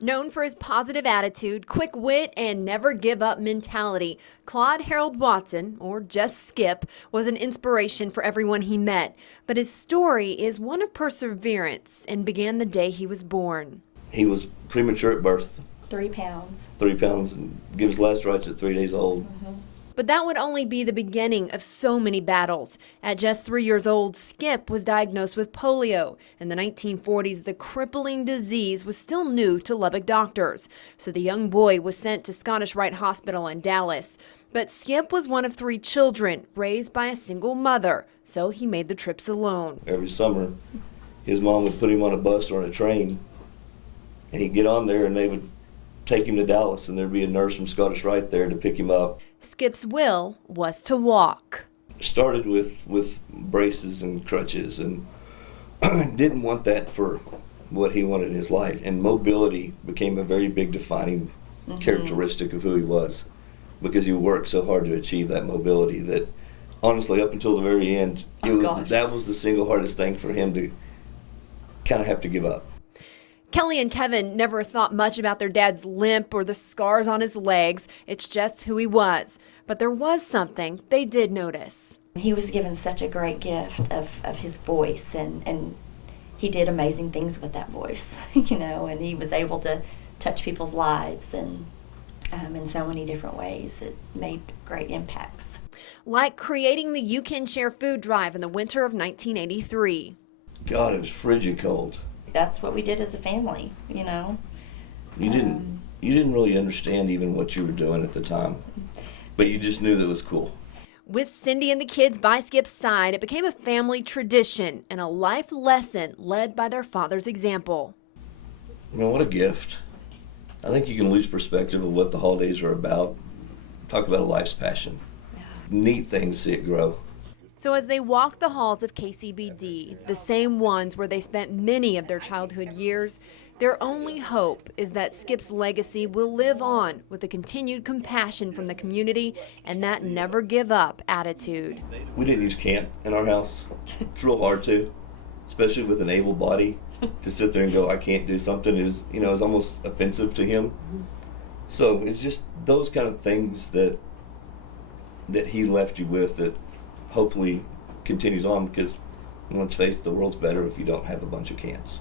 Known for his positive attitude, quick wit, and never give up mentality, Claude Harold Watson, or just Skip, was an inspiration for everyone he met. But his story is one of perseverance and began the day he was born. He was premature at birth, 3 pounds. 3 pounds, and gave his last rites at 3 days old. But that would only be the beginning of so many battles. At just 3 years old, Skip was diagnosed with polio. In the 1940s, the crippling disease was still new to Lubbock doctors. So the young boy was sent to Scottish Rite Hospital in Dallas. But Skip was one of 3 children, raised by a single mother, so he made the trips alone. Every summer, his mom would put him on a bus or on a train, and he'd get on there and they would take him to Dallas, and there'd be a nurse from Scottish Rite there to pick him up. Skip's will was to walk. Started with braces and crutches, and didn't want that for what he wanted in his life. And mobility became a very big defining characteristic of who he was, because he worked so hard to achieve that mobility that, honestly, up until the very end, that was the single hardest thing for him to kind of have to give up. Kelly and Kevin never thought much about their dad's limp or the scars on his legs. It's just who he was. But there was something they did notice. He was given such a great gift of his voice, and he did amazing things with that voice, and he was able to touch people's lives and in so many different ways. It made great impacts. Like creating the You Can Share food drive in the winter of 1983. God, it was frigid cold. That's what we did as a family, You didn't really understand even what you were doing at the time, but you just knew that it was cool. With Cindy and the kids by Skip's side, it became a family tradition and a life lesson led by their father's example. What a gift. I think you can lose perspective of what the holidays are about. Talk about a life's passion. Neat thing to see it grow. So as they walk the halls of KCBD, the same ones where they spent many of their childhood years, their only hope is that Skip's legacy will live on with the continued compassion from the community and that never give up attitude. We didn't use can't in our house. It's real hard to, especially with an able body, to sit there and go, I can't do something is almost offensive to him. So it's just those kind of things that he left you with that hopefully continues on, because let's face it, the world's better if you don't have a bunch of can'ts.